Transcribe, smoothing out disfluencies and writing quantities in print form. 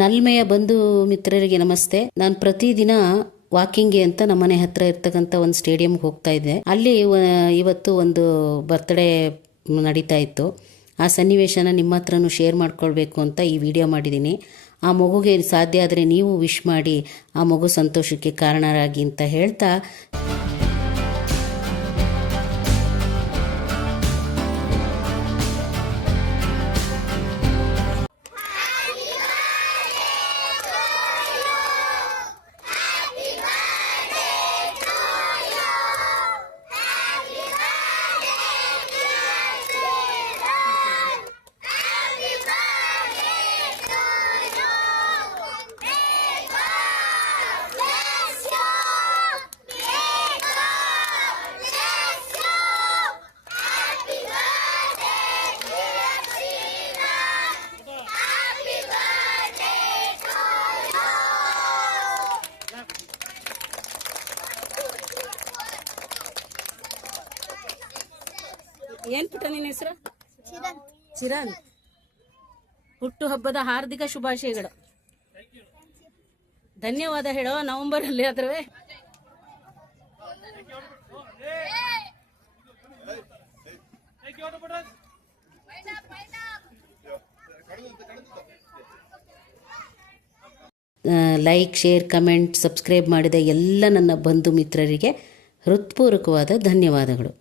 ನಲ್ಮೆಯ ಬಂಧು ಮಿತ್ರರಿಗೆ ನಮಸ್ತೆ. ನಾನು ಪ್ರತಿದಿನ ವಾಕಿಂಗ್ಗೆ ಅಂತ ನಮ್ಮನೆ ಹತ್ರ ಇರ್ತಕ್ಕಂಥ ಒಂದು ಸ್ಟೇಡಿಯಂಗೆ ಹೋಗ್ತಾ ಇದ್ದೆ. ಅಲ್ಲಿ ಇವತ್ತು ಒಂದು ಬರ್ತ್ಡೇ ನಡೀತಾ ಇತ್ತು. ಆ ಸನ್ನಿವೇಶನ ನಿಮ್ಮ ಹತ್ರನೂ ಶೇರ್ ಮಾಡ್ಕೊಳ್ಬೇಕು ಅಂತ ಈ ವಿಡಿಯೋ ಮಾಡಿದ್ದೀನಿ. ಆ ಮಗುಗೆ ಸಾಧ್ಯ ಆದರೆ ನೀವು ವಿಶ್ ಮಾಡಿ ಆ ಮಗು ಸಂತೋಷಕ್ಕೆ ಕಾರಣರಾಗಿ ಅಂತ ಹೇಳ್ತಾ ಏನ್ ಪುಟ್ಟ ನಿನ್ನ ಹೆಸರು? ಚಿರನ್. ಹುಟ್ಟು ಹಬ್ಬದ ಹಾರ್ದಿಕ ಶುಭಾಶಯಗಳು. ಧನ್ಯವಾದ ಹೇಳೋ. ನವೆಂಬರ್ ಅಲ್ಲಿ ಆದ್ರೆ ಲೈಕ್, ಶೇರ್, ಕಮೆಂಟ್, ಸಬ್ಸ್ಕ್ರೈಬ್ ಮಾಡಿದ ಎಲ್ಲ ನನ್ನ ಬಂಧು ಮಿತ್ರರಿಗೆ ಹೃತ್ಪೂರ್ವಕವಾದ ಧನ್ಯವಾದಗಳು.